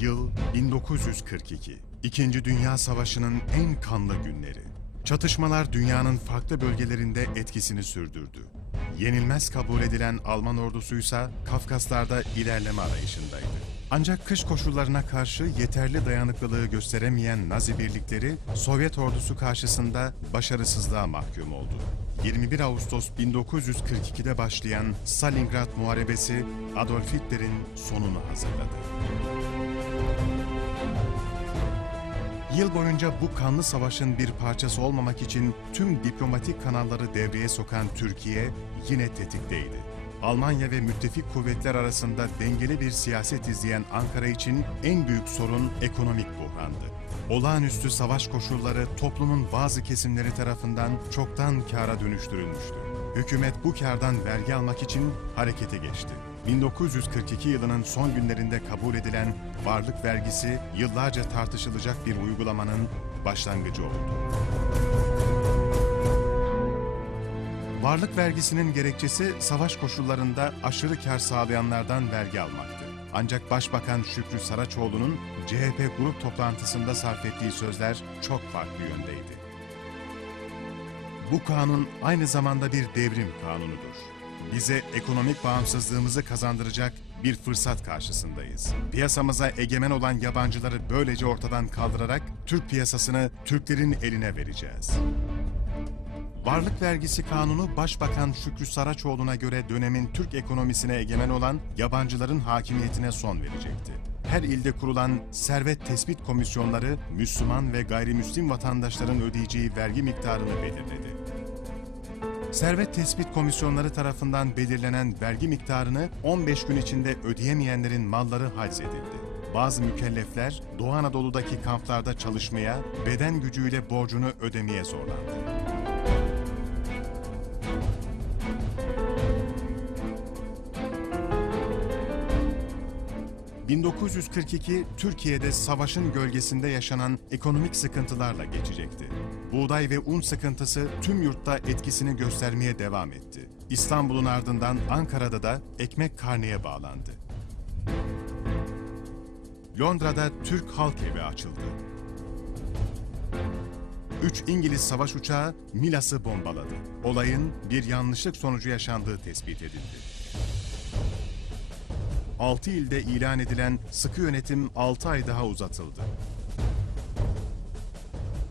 Yıl 1942. İkinci Dünya Savaşı'nın en kanlı günleri. Çatışmalar dünyanın farklı bölgelerinde etkisini sürdürdü. Yenilmez kabul edilen Alman ordusuysa Kafkaslar'da ilerleme arayışındaydı. Ancak kış koşullarına karşı yeterli dayanıklılığı gösteremeyen Nazi birlikleri Sovyet ordusu karşısında başarısızlığa mahkum oldu. 21 Ağustos 1942'de başlayan Stalingrad Muharebesi Adolf Hitler'in sonunu hazırladı. Yıl boyunca bu kanlı savaşın bir parçası olmamak için tüm diplomatik kanalları devreye sokan Türkiye yine tetikteydi. Almanya ve müttefik kuvvetler arasında dengeli bir siyaset izleyen Ankara için en büyük sorun ekonomik buhrandı. Olağanüstü savaş koşulları toplumun bazı kesimleri tarafından çoktan kâra dönüştürülmüştü. Hükümet bu kârdan vergi almak için harekete geçti. 1942 yılının son günlerinde kabul edilen varlık vergisi yıllarca tartışılacak bir uygulamanın başlangıcı oldu. Varlık vergisinin gerekçesi savaş koşullarında aşırı kar sağlayanlardan vergi almaktı. Ancak Başbakan Şükrü Saraçoğlu'nun CHP grup toplantısında sarf ettiği sözler çok farklı yöndeydi. Bu kanun aynı zamanda bir devrim kanunudur. Bize ekonomik bağımsızlığımızı kazandıracak bir fırsat karşısındayız. Piyasamıza egemen olan yabancıları böylece ortadan kaldırarak Türk piyasasını Türklerin eline vereceğiz. Varlık vergisi kanunu Başbakan Şükrü Saraçoğlu'na göre dönemin Türk ekonomisine egemen olan yabancıların hakimiyetine son verecekti. Her ilde kurulan servet tespit komisyonları Müslüman ve gayrimüslim vatandaşların ödeyeceği vergi miktarını belirledi. Servet tespit komisyonları tarafından belirlenen vergi miktarını 15 gün içinde ödeyemeyenlerin malları haczedildi. Bazı mükellefler Doğu Anadolu'daki kamplarda çalışmaya, beden gücüyle borcunu ödemeye zorlandı. 1942 Türkiye'de savaşın gölgesinde yaşanan ekonomik sıkıntılarla geçecekti. Buğday ve un sıkıntısı tüm yurtta etkisini göstermeye devam etti. İstanbul'un ardından Ankara'da da ekmek karneye bağlandı. Londra'da Türk Halk Evi açıldı. Üç İngiliz savaş uçağı Milas'ı bombaladı. Olayın bir yanlışlık sonucu yaşandığı tespit edildi. 6 ilde ilan edilen sıkı yönetim 6 ay daha uzatıldı.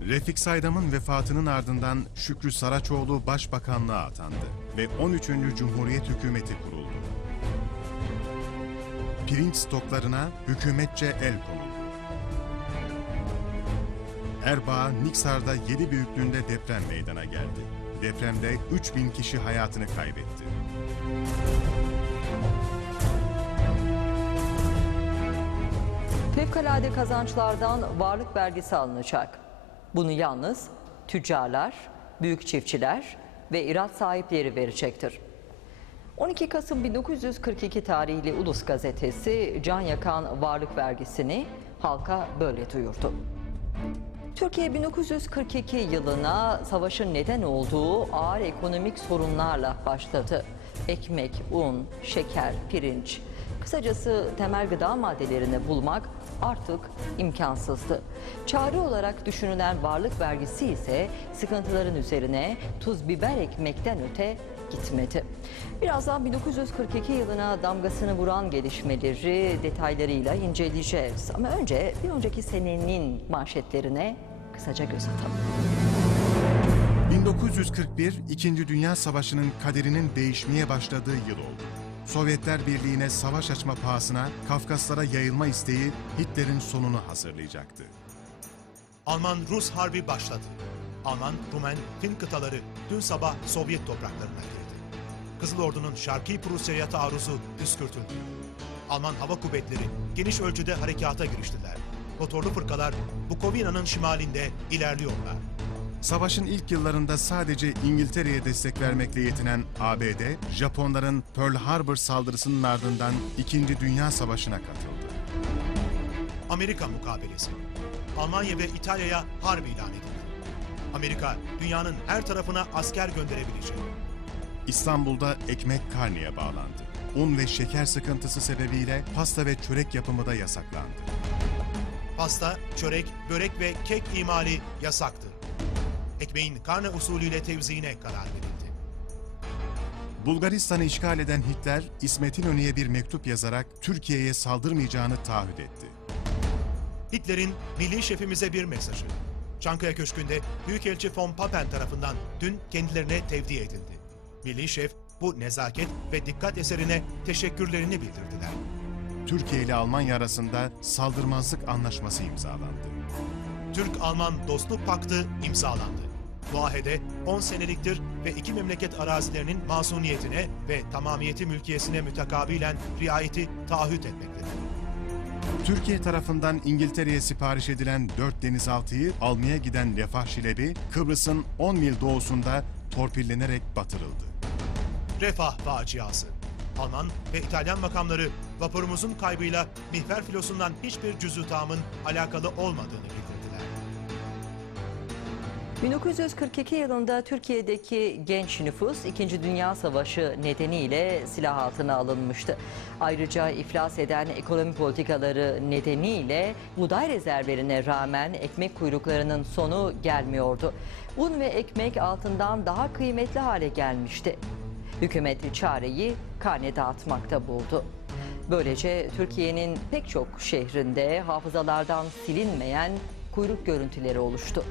Refik Saydam'ın vefatının ardından Şükrü Saraçoğlu başbakanlığa atandı ve 13. Cumhuriyet Hükümeti kuruldu. Pirinç stoklarına hükümetçe el konuldu. Erbaa, Niksar'da 7 büyüklüğünde deprem meydana geldi. Depremde 3000 kişi hayatını kaybetti. Fevkalade kazançlardan varlık vergisi alınacak. Bunu yalnız tüccarlar, büyük çiftçiler ve irat sahipleri verecektir. 12 Kasım 1942 tarihli Ulus Gazetesi can yakan varlık vergisini halka böyle duyurdu. Türkiye 1942 yılına savaşın neden olduğu ağır ekonomik sorunlarla başladı. Ekmek, un, şeker, pirinç, kısacası temel gıda maddelerini bulmak artık imkansızdı. Çare olarak düşünülen varlık vergisi ise sıkıntıların üzerine tuz biber ekmekten öte gitmedi. Birazdan 1942 yılına damgasını vuran gelişmeleri detaylarıyla inceleyeceğiz. Ama önce bir önceki senenin manşetlerine kısaca göz atalım. 1941, İkinci Dünya Savaşı'nın kaderinin değişmeye başladığı yıl oldu. Sovyetler Birliği'ne savaş açma pahasına Kafkaslara yayılma isteği Hitler'in sonunu hazırlayacaktı. Alman-Rus harbi başladı. Alman, Rumen, Fin kıtaları dün sabah Sovyet topraklarına girdi. Kızıl Ordu'nun Şarkı Prusya'ya taarruzu püskürtüldü. Alman hava kuvvetleri geniş ölçüde harekata giriştiler. Motorlu fırkalar Bukovina'nın şimalinde ilerliyorlar. Savaşın ilk yıllarında sadece İngiltere'ye destek vermekle yetinen ABD, Japonların Pearl Harbor saldırısının ardından İkinci Dünya Savaşı'na katıldı. Amerika mukabelesi. Almanya ve İtalya'ya harp ilan edildi. Amerika dünyanın her tarafına asker gönderebilecek. İstanbul'da ekmek karneye bağlandı. Un ve şeker sıkıntısı sebebiyle pasta ve çörek yapımı da yasaklandı. Pasta, çörek, börek ve kek imali yasaktır. Ekmeğin karne usulüyle tevziine karar verildi. Bulgaristan'ı işgal eden Hitler, İsmet İnönü'ye bir mektup yazarak Türkiye'ye saldırmayacağını taahhüt etti. Hitler'in milli şefimize bir mesajı. Çankaya Köşkü'nde Büyükelçi von Papen tarafından dün kendilerine tevdi edildi. Milli şef bu nezaket ve dikkat eserine teşekkürlerini bildirdiler. Türkiye ile Almanya arasında saldırmazlık anlaşması imzalandı. Türk-Alman Dostluk Paktı imzalandı. Muahede 10 seneliktir ve iki memleket arazilerinin masumiyetine ve tamamiyeti mülkiyesine mütekabilen riayeti taahhüt etmektedir. Türkiye tarafından İngiltere'ye sipariş edilen 4 denizaltıyı almaya giden Refah Şilebi, Kıbrıs'ın 10 mil doğusunda torpillenerek batırıldı. Refah faciası. Alman ve İtalyan makamları vapurumuzun kaybıyla mihver filosundan hiçbir cüzü tamın alakalı olmadığını bildirdiler. 1942 yılında Türkiye'deki genç nüfus 2. Dünya Savaşı nedeniyle silah altına alınmıştı. Ayrıca iflas eden ekonomi politikaları nedeniyle buğday rezervlerine rağmen ekmek kuyruklarının sonu gelmiyordu. Un ve ekmek altından daha kıymetli hale gelmişti. Hükümet çareyi karne dağıtmakta buldu. Böylece Türkiye'nin pek çok şehrinde hafızalardan silinmeyen kuyruk görüntüleri oluştu.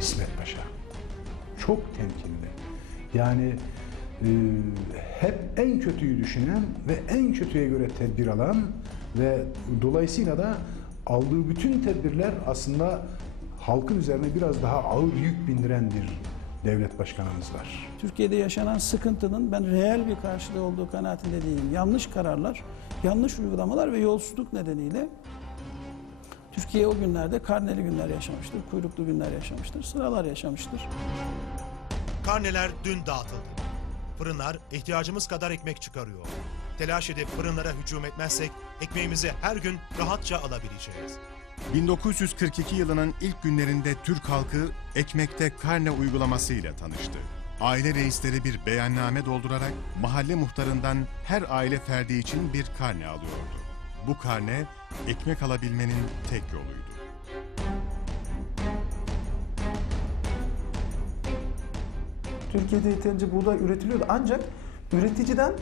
İsmet Paşa. Çok temkinli. Yani e, hep en kötüyü düşünen ve en kötüye göre tedbir alan ve dolayısıyla da aldığı bütün tedbirler aslında halkın üzerine biraz daha ağır yük bindiren bir devlet başkanımız var. Türkiye'de yaşanan sıkıntının ben reel bir karşılığı olduğu kanaatinde değilim. Yanlış kararlar, yanlış uygulamalar ve yolsuzluk nedeniyle Türkiye o günlerde karneli günler yaşamıştır, kuyruklu günler yaşamıştır, sıralar yaşamıştır. Karneler dün dağıtıldı. Fırınlar ihtiyacımız kadar ekmek çıkarıyor. Telaş edip fırınlara hücum etmezsek ekmeğimizi her gün rahatça alabileceğiz. 1942 yılının ilk günlerinde Türk halkı ekmekte karne uygulamasıyla tanıştı. Aile reisleri bir beyanname doldurarak mahalle muhtarından her aile ferdi için bir karne alıyordu. Bu karne ekmek alabilmenin tek yoluydu. Türkiye'de yeterince buğday üretiliyordu ancak üreticiden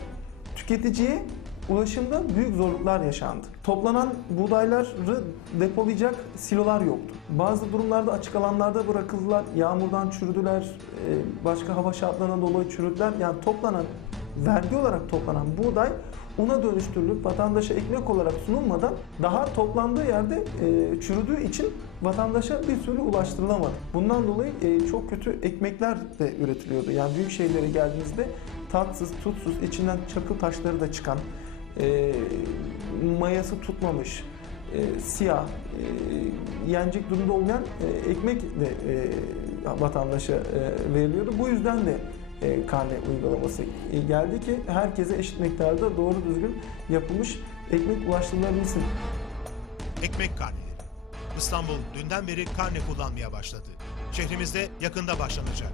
tüketiciye ulaşımda büyük zorluklar yaşandı. Toplanan buğdayları depolayacak silolar yoktu. Bazı durumlarda açık alanlarda bırakıldılar, yağmurdan çürüdüler, e, başka hava şartlarına dolayı çürüdüler. Yani toplanan, vergi olarak toplanan buğday una dönüştürülüp vatandaşa ekmek olarak sunulmadan daha toplandığı yerde e, çürüdüğü için vatandaşa bir türlü ulaştırılamadı. Bundan dolayı e, çok kötü ekmekler de üretiliyordu. Yani büyük şehirlere geldiğinizde tatsız, tutsuz, içinden çakıl taşları da çıkan, e, mayası tutmamış, e, siyah, e, yenecek durumda olmayan e, ekmek de e, vatandaşa e, veriliyordu. Bu yüzden de e, karne uygulaması geldi ki herkese eşit miktarda doğru düzgün yapılmış ekmek ulaştırılabilsin. Ekmek karneleri. İstanbul dünden beri karne kullanmaya başladı. Şehrimizde yakında başlanacak.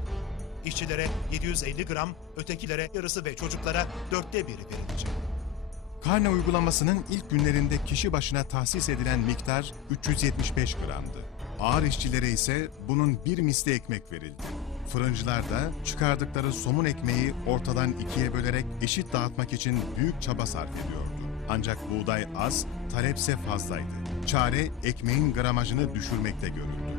İşçilere 750 gram, ötekilere yarısı ve çocuklara dörtte biri verilecek. Karne uygulamasının ilk günlerinde kişi başına tahsis edilen miktar 375 gramdı. Ağır işçilere ise bunun bir misli ekmek verildi. Fırıncılar da çıkardıkları somun ekmeği ortadan ikiye bölerek eşit dağıtmak için büyük çaba sarf ediyordu. Ancak buğday az, talepse fazlaydı. Çare ekmeğin gramajını düşürmekte görüldü.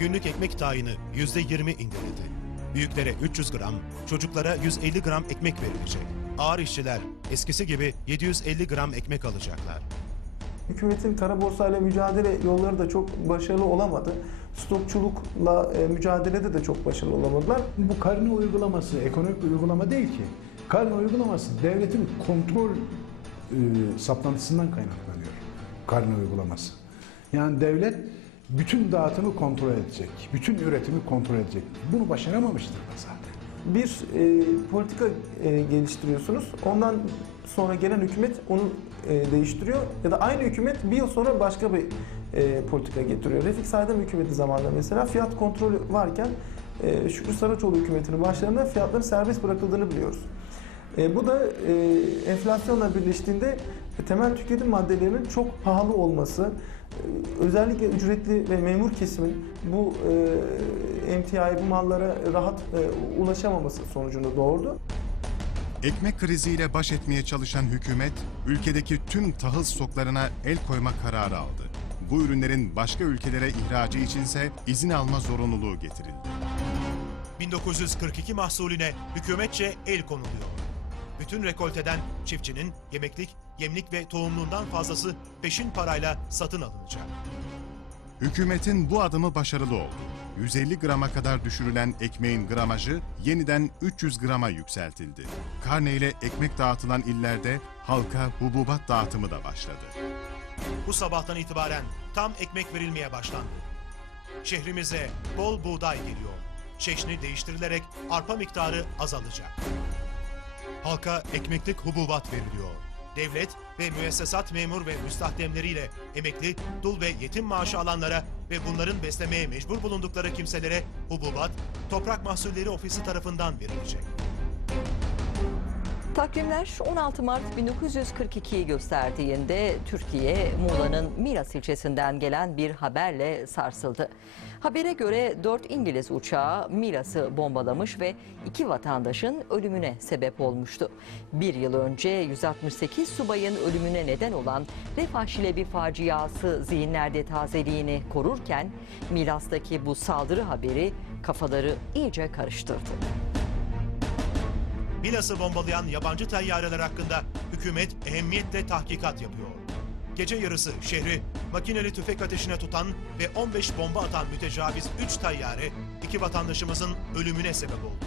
Günlük ekmek tayini %20 indirildi. Büyüklere 300 gram, çocuklara 150 gram ekmek verilecek. Ağır işçiler eskisi gibi 750 gram ekmek alacaklar. Hükümetin kara borsayla mücadele yolları da çok başarılı olamadı. Stokçulukla e, mücadelede de çok başarılı olamadılar. Bu karne uygulaması ekonomik bir uygulama değil ki. Karne uygulaması devletin kontrol e, saplantısından kaynaklanıyor. Karne uygulaması. Yani devlet bütün dağıtımı kontrol edecek, bütün üretimi kontrol edecek. Bunu başaramamıştır zaten. Bir e, politika e, geliştiriyorsunuz. Ondan sonra gelen hükümet onu e, değiştiriyor. Ya da aynı hükümet bir yıl sonra başka bir e, politika getiriyor. Refik Saydam hükümeti zamanında mesela fiyat kontrolü varken e, Şükrü Saraçoğlu hükümetinin başlarında fiyatların serbest bırakıldığını biliyoruz. E, bu da e, enflasyonla birleştiğinde e, temel tüketim maddelerinin çok pahalı olması, e, özellikle ücretli ve memur kesimin bu e, emtiayı, bu mallara rahat e, ulaşamaması sonucunda doğurdu. Ekmek kriziyle baş etmeye çalışan hükümet, ülkedeki tüm tahıl stoklarına el koyma kararı aldı. Bu ürünlerin başka ülkelere ihracı içinse izin alma zorunluluğu getirildi. 1942 mahsulüne hükümetçe el konuluyor. Bütün rekolteden çiftçinin yemeklik, yemlik ve tohumluğundan fazlası peşin parayla satın alınacak. Hükümetin bu adımı başarılı oldu. 150 grama kadar düşürülen ekmeğin gramajı yeniden 300 grama yükseltildi. Karne ile ekmek dağıtılan illerde halka hububat dağıtımı da başladı. Bu sabahtan itibaren tam ekmek verilmeye başlandı. Şehrimize bol buğday geliyor. Çeşni değiştirilerek arpa miktarı azalacak. Halka ekmeklik hububat veriliyor. Devlet ve müessesat memur ve müstahdemleriyle emekli, dul ve yetim maaşı alanlara ve bunların beslemeye mecbur bulundukları kimselere hububat, Toprak Mahsulleri Ofisi tarafından verilecek. Takvimler 16 Mart 1942'yi gösterdiğinde Türkiye, Muğla'nın Milas ilçesinden gelen bir haberle sarsıldı. Habere göre 4 İngiliz uçağı Milas'ı bombalamış ve iki vatandaşın ölümüne sebep olmuştu. Bir yıl önce 168 subayın ölümüne neden olan Refah Şilebi faciası zihinlerde tazeliğini korurken Milas'taki bu saldırı haberi kafaları iyice karıştırdı. Milas'ı bombalayan yabancı tayyareler hakkında hükümet ehemmiyetle tahkikat yapıyor. Gece yarısı şehri makineli tüfek ateşine tutan ve 15 bomba atan mütecaviz 3 tayyare iki vatandaşımızın ölümüne sebep oldu.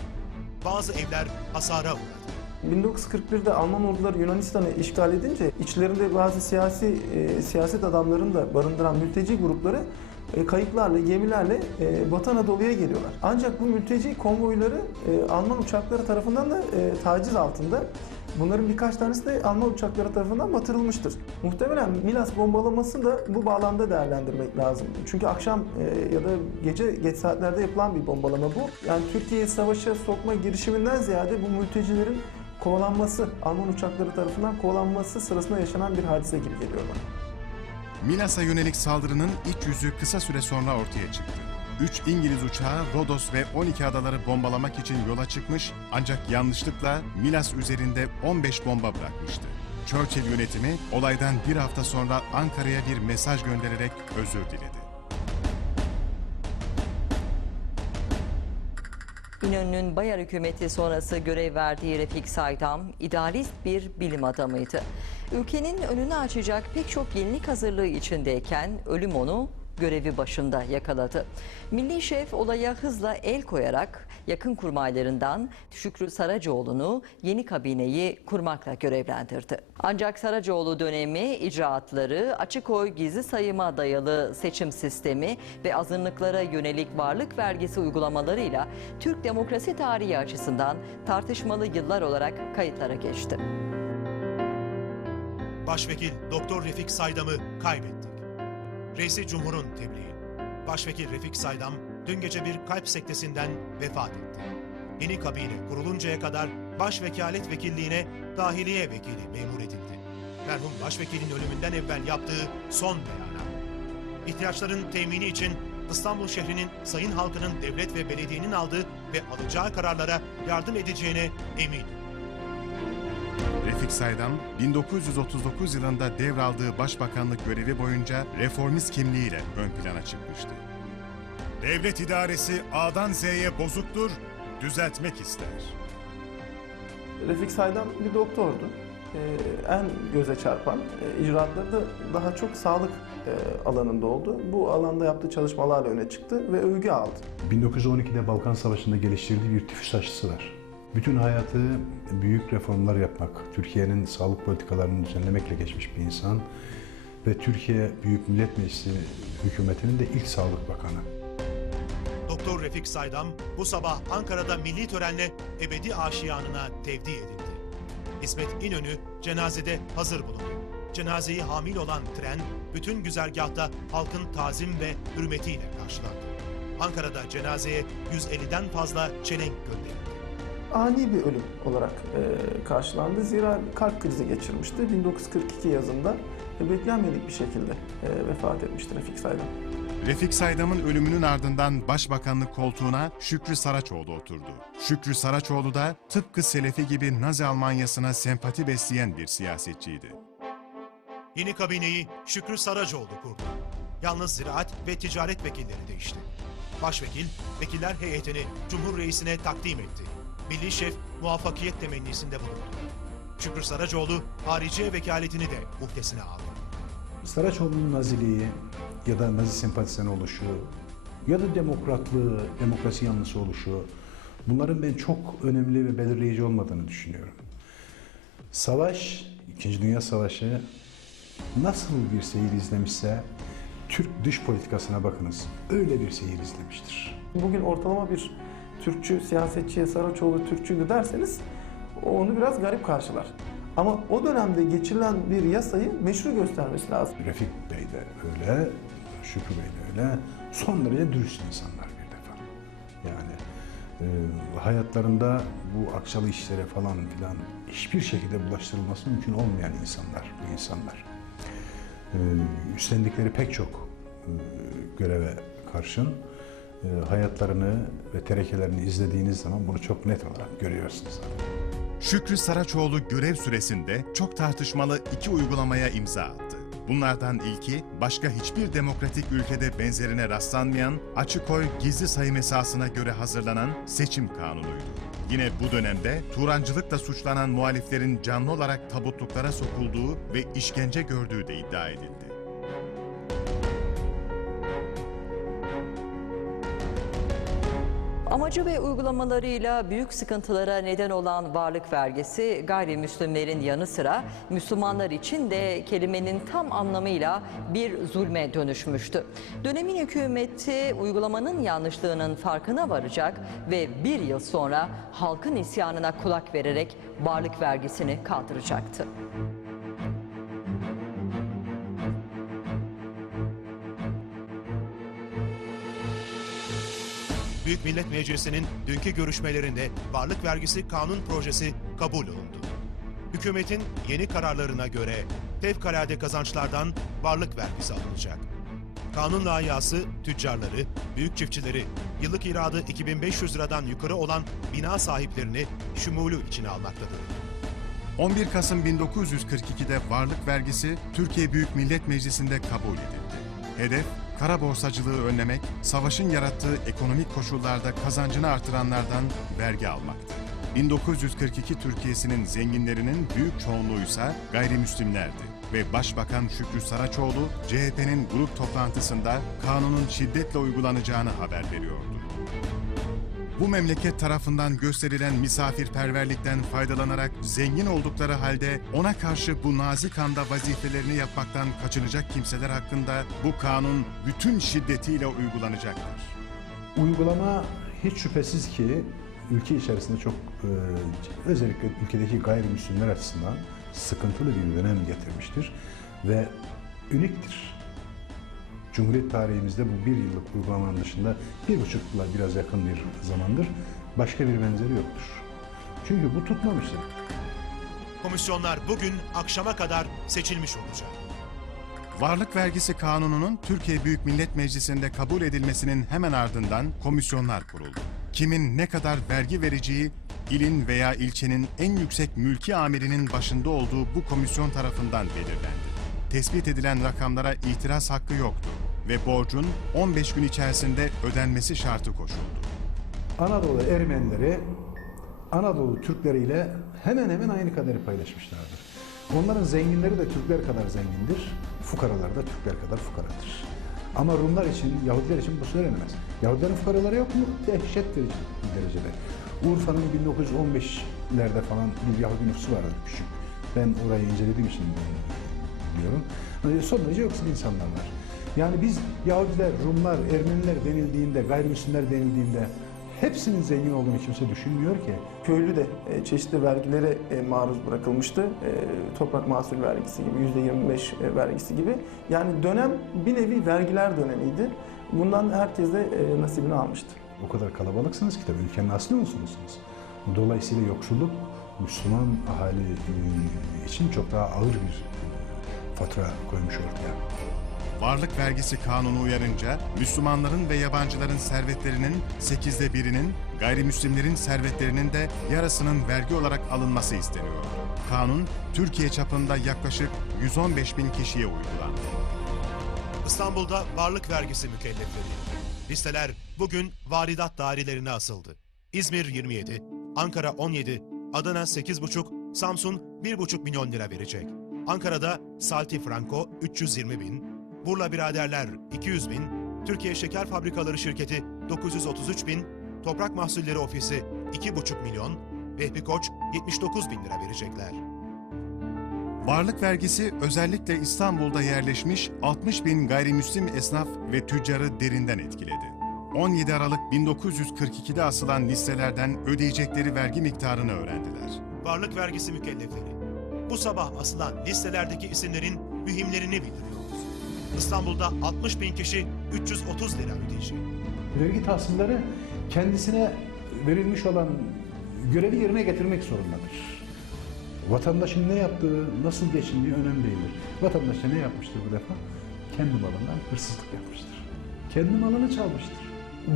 Bazı evler hasara uğradı. 1941'de Alman orduları Yunanistan'ı işgal edince içlerinde bazı siyasi e, siyaset adamlarını da barındıran mülteci grupları e, kayıklarla, gemilerle e, Batı Anadolu'ya geliyorlar. Ancak bu mülteci konvoyları e, Alman uçakları tarafından da e, taciz altında. Bunların birkaç tanesi de Alman uçakları tarafından batırılmıştır. Muhtemelen Milas bombalamasını da bu bağlamda değerlendirmek lazım. Çünkü akşam ya da gece geç saatlerde yapılan bir bombalama bu. Yani Türkiye'yi savaşa sokma girişiminden ziyade bu mültecilerin kovalanması, Alman uçakları tarafından kovalanması sırasında yaşanan bir hadise gibi geliyor bana. Milas'a yönelik saldırının iç yüzü kısa süre sonra ortaya çıktı. 3 İngiliz uçağı Rodos ve 12 adaları bombalamak için yola çıkmış ancak yanlışlıkla Milas üzerinde 15 bomba bırakmıştı. Churchill yönetimi olaydan bir hafta sonra Ankara'ya bir mesaj göndererek özür diledi. İnönü'nün Bayar hükümeti sonrası görev verdiği Refik Saydam, idealist bir bilim adamıydı. Ülkenin önünü açacak pek çok yenilik hazırlığı içindeyken ölüm onu görevi başında yakaladı. Milli şef olaya hızla el koyarak yakın kurmaylarından Şükrü Saracoğlu'nu yeni kabineyi kurmakla görevlendirdi. Ancak Saracoğlu dönemi icraatları açık oy gizli sayıma dayalı seçim sistemi ve azınlıklara yönelik varlık vergisi uygulamalarıyla Türk demokrasi tarihi açısından tartışmalı yıllar olarak kayıtlara geçti. Başvekil Doktor Refik Saydam'ı kaybettik. Reisi Cumhur'un tebliği. Başvekil Refik Saydam dün gece bir kalp sektesinden vefat etti. Yeni kabine kuruluncaya kadar başvekalet vekilliğine dahiliye vekili memur edildi. Merhum başvekilin ölümünden evvel yaptığı son beyana. İhtiyaçların temini için İstanbul şehrinin sayın halkının devlet ve belediyenin aldığı ve alacağı kararlara yardım edeceğine eminim. Refik Saydam, 1939 yılında devraldığı başbakanlık görevi boyunca reformist kimliğiyle ön plana çıkmıştı. Devlet idaresi A'dan Z'ye bozuktur, düzeltmek ister. Refik Saydam bir doktordu. Ee, en göze çarpan e, icraatları da daha çok sağlık e, alanında oldu. Bu alanda yaptığı çalışmalarla öne çıktı ve övgü aldı. 1912'de Balkan Savaşı'nda geliştirdiği bir tifüs aşısı var. Bütün hayatı büyük reformlar yapmak, Türkiye'nin sağlık politikalarını düzenlemekle geçmiş bir insan ve Türkiye Büyük Millet Meclisi hükümetinin de ilk sağlık bakanı. Doktor Refik Saydam bu sabah Ankara'da milli törenle ebedi aşiyanına tevdi edildi. İsmet İnönü cenazede hazır bulundu. Cenazeyi hamil olan tren bütün güzergahta halkın tazim ve hürmetiyle karşılandı. Ankara'da cenazeye 150'den fazla çelenk gönderildi. Ani bir ölüm olarak e, karşılandı. Zira kalp krizi geçirmişti 1942 yazında ve beklenmedik bir şekilde e, vefat etmiştir Refik Saydam. Refik Saydam'ın ölümünün ardından başbakanlık koltuğuna Şükrü Saraçoğlu oturdu. Şükrü Saraçoğlu da tıpkı Selefi gibi Nazi Almanyası'na sempati besleyen bir siyasetçiydi. Yeni kabineyi Şükrü Saracoğlu kurdu. Yalnız ziraat ve ticaret vekilleri değişti. Başvekil, vekiller heyetini Cumhur Reisi'ne takdim etti. Milli şef muvaffakiyet temennisinde bulundu. Şükrü Saracoğlu, hariciye vekaletini de muhtesine aldı. Saraçoğlu'nun naziliği ya da nazi sempatizanı oluşu ya da demokratlığı, demokrasi yanlısı oluşu bunların ben çok önemli ve belirleyici olmadığını düşünüyorum. Savaş, İkinci Dünya Savaşı nasıl bir seyir izlemişse Türk dış politikasına bakınız. Öyle bir seyir izlemiştir. Bugün ortalama bir Türkçü siyasetçiye Saraçoğlu Türkçüydü derseniz onu biraz garip karşılar. Ama o dönemde geçirilen bir yasayı meşru göstermesi lazım. Refik Bey de öyle, Şükrü Bey de öyle. Son derece dürüst insanlar bir defa. Yani e, hayatlarında bu akçalı işlere falan filan hiçbir şekilde bulaştırılması mümkün olmayan insanlar bu insanlar. E, üstlendikleri pek çok e, göreve karşın hayatlarını ve terekelerini izlediğiniz zaman bunu çok net olarak görüyorsunuz. Şükrü Saraçoğlu görev süresinde çok tartışmalı iki uygulamaya imza attı. Bunlardan ilki başka hiçbir demokratik ülkede benzerine rastlanmayan açık oy gizli sayım esasına göre hazırlanan seçim kanunuydu. Yine bu dönemde Turancılıkla suçlanan muhaliflerin canlı olarak tabutluklara sokulduğu ve işkence gördüğü de iddia edildi. Amacı ve uygulamalarıyla büyük sıkıntılara neden olan varlık vergisi gayrimüslimlerin yanı sıra Müslümanlar için de kelimenin tam anlamıyla bir zulme dönüşmüştü. Dönemin hükümeti uygulamanın yanlışlığının farkına varacak ve bir yıl sonra halkın isyanına kulak vererek varlık vergisini kaldıracaktı. Büyük Millet Meclisi'nin dünkü görüşmelerinde varlık vergisi kanun projesi kabul olundu. Hükümetin yeni kararlarına göre fevkalade kazançlardan varlık vergisi alınacak. Kanun layihası tüccarları, büyük çiftçileri, yıllık iradı 2500 liradan yukarı olan bina sahiplerini şumulu içine almaktadır. 11 Kasım 1942'de varlık vergisi Türkiye Büyük Millet Meclisi'nde kabul edildi. Hedef, kara borsacılığı önlemek, savaşın yarattığı ekonomik koşullarda kazancını artıranlardan vergi almaktı. 1942 Türkiye'sinin zenginlerinin büyük çoğunluğuysa gayrimüslimlerdi ve Başbakan Şükrü Saraçoğlu CHP'nin grup toplantısında kanunun şiddetle uygulanacağını haber veriyordu. Bu memleket tarafından gösterilen misafirperverlikten faydalanarak zengin oldukları halde ona karşı bu nazik anda vazifelerini yapmaktan kaçınacak kimseler hakkında bu kanun bütün şiddetiyle uygulanacaktır. Uygulama hiç şüphesiz ki ülke içerisinde çok e, özellikle ülkedeki gayrimüslimler açısından sıkıntılı bir dönem getirmiştir ve uniktir. Cumhuriyet tarihimizde bu bir yıllık uygulamanın dışında bir buçuk yıla biraz yakın bir zamandır başka bir benzeri yoktur. Çünkü bu tutmamıştır. Komisyonlar bugün akşama kadar seçilmiş olacak. Varlık vergisi kanununun Türkiye Büyük Millet Meclisi'nde kabul edilmesinin hemen ardından komisyonlar kuruldu. Kimin ne kadar vergi vereceği ilin veya ilçenin en yüksek mülki amirinin başında olduğu bu komisyon tarafından belirlendi. Tespit edilen rakamlara itiraz hakkı yoktu ve borcun 15 gün içerisinde ödenmesi şartı koşuldu. Anadolu Ermenileri Anadolu Türkleriyle hemen hemen aynı kaderi paylaşmışlardır. Onların zenginleri de Türkler kadar zengindir, fukaralar da Türkler kadar fukaradır. Ama Rumlar için, Yahudiler için bu söylenemez. Yahudilerin fukaraları yok mu? Dehşet derecede. Urfa'nın 1915'lerde falan bir Yahudi nüfusu vardı küçük. Ben orayı incelediğim için biliyorum. Yani son derece yoksul insanlar var. Yani biz Yahudiler, Rumlar, Ermeniler denildiğinde, gayrimüslimler denildiğinde hepsinin zengin olduğunu kimse düşünmüyor ki. Köylü de e, çeşitli vergilere e, maruz bırakılmıştı. E, toprak mahsul vergisi gibi, %25 e, vergisi gibi. Yani dönem bir nevi vergiler dönemiydi. Bundan herkes de nasibini almıştı. O kadar kalabalıksınız ki tabii ülkenin aslı musunuz? Dolayısıyla yoksulluk Müslüman ahali için çok daha ağır bir fatura koymuş ortaya. Varlık vergisi kanunu uyarınca Müslümanların ve yabancıların servetlerinin sekizde birinin, gayrimüslimlerin servetlerinin de yarısının vergi olarak alınması isteniyor. Kanun, Türkiye çapında yaklaşık 115 bin kişiye uygulandı. İstanbul'da varlık vergisi mükellefleri. Listeler bugün varidat dairelerine asıldı. İzmir 27, Ankara 17, Adana 8,5, Samsun 1,5 milyon lira verecek. Ankara'da Salti Franco 320 bin, Burla Biraderler 200 bin, Türkiye Şeker Fabrikaları Şirketi 933 bin, Toprak Mahsulleri Ofisi 2,5 milyon, Vehbi Koç 79 bin lira verecekler. Varlık vergisi özellikle İstanbul'da yerleşmiş 60 bin gayrimüslim esnaf ve tüccarı derinden etkiledi. 17 Aralık 1942'de asılan listelerden ödeyecekleri vergi miktarını öğrendiler. Varlık vergisi mükellefleri. Bu sabah asılan listelerdeki isimlerin mühimlerini bildiriyoruz. İstanbul'da 60 bin kişi 330 lira ödeyecek. Vergi tahsilleri kendisine verilmiş olan görevi yerine getirmek zorundadır. Vatandaşın ne yaptığı, nasıl geçindiği önemli değildir. Vatandaş da ne yapmıştır bu defa? Kendi malından hırsızlık yapmıştır. Kendi malını çalmıştır.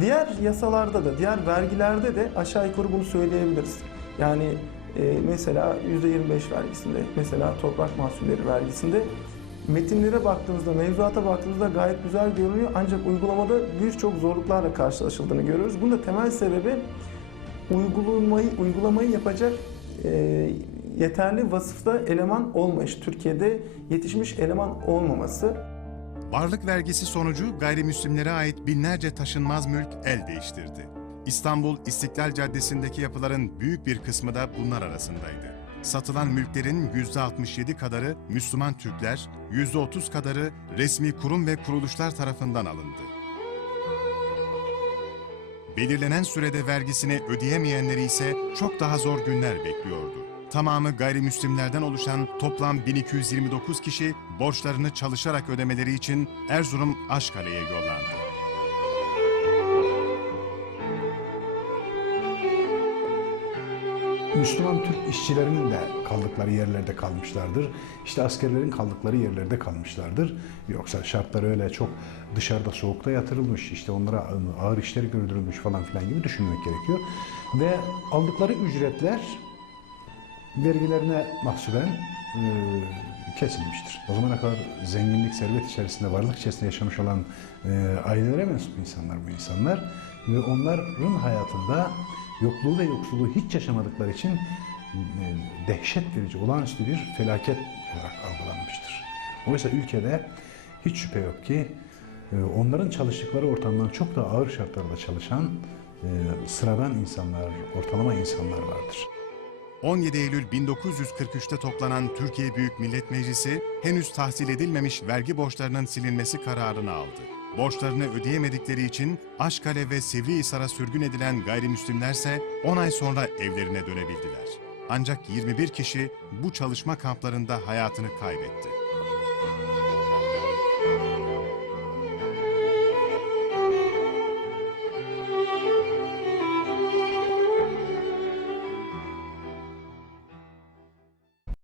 Diğer yasalarda da, diğer vergilerde de aşağı yukarı bunu söyleyebiliriz. Yani e, mesela %25 vergisinde, mesela toprak mahsulleri vergisinde metinlere baktığımızda, mevzuata baktığımızda gayet güzel görünüyor. Ancak uygulamada birçok zorluklarla karşılaşıldığını görüyoruz. Bunun da temel sebebi uygulamayı, uygulamayı yapacak e, yeterli vasıfta eleman olmayış. Türkiye'de yetişmiş eleman olmaması. Varlık vergisi sonucu gayrimüslimlere ait binlerce taşınmaz mülk el değiştirdi. İstanbul İstiklal Caddesi'ndeki yapıların büyük bir kısmı da bunlar arasındaydı. Satılan mülklerin %67 kadarı Müslüman Türkler, %30 kadarı resmi kurum ve kuruluşlar tarafından alındı. Belirlenen sürede vergisini ödeyemeyenleri ise çok daha zor günler bekliyordu. Tamamı gayrimüslimlerden oluşan toplam 1229 kişi borçlarını çalışarak ödemeleri için Erzurum Aşkale'ye yollandı. Müslüman Türk işçilerinin de kaldıkları yerlerde kalmışlardır. İşte askerlerin kaldıkları yerlerde kalmışlardır. Yoksa şartlar öyle çok dışarıda soğukta yatırılmış, işte onlara ağır işler gördürülmüş falan filan gibi düşünmek gerekiyor. Ve aldıkları ücretler vergilerine mahsuben e, kesilmiştir. O zamana kadar zenginlik, servet içerisinde, varlık içerisinde yaşamış olan e, ailelere mensup insanlar bu insanlar. Ve onların hayatında yokluğu ve yoksulluğu hiç yaşamadıkları için e, dehşet verici, olağanüstü bir felaket olarak algılanmıştır. Oysa ülkede hiç şüphe yok ki e, onların çalıştıkları ortamdan çok daha ağır şartlarda çalışan e, sıradan insanlar, ortalama insanlar vardır. 17 Eylül 1943'te toplanan Türkiye Büyük Millet Meclisi henüz tahsil edilmemiş vergi borçlarının silinmesi kararını aldı. Borçlarını ödeyemedikleri için Aşkale ve Sivrihisar'a sürgün edilen gayrimüslimlerse 10 ay sonra evlerine dönebildiler. Ancak 21 kişi bu çalışma kamplarında hayatını kaybetti.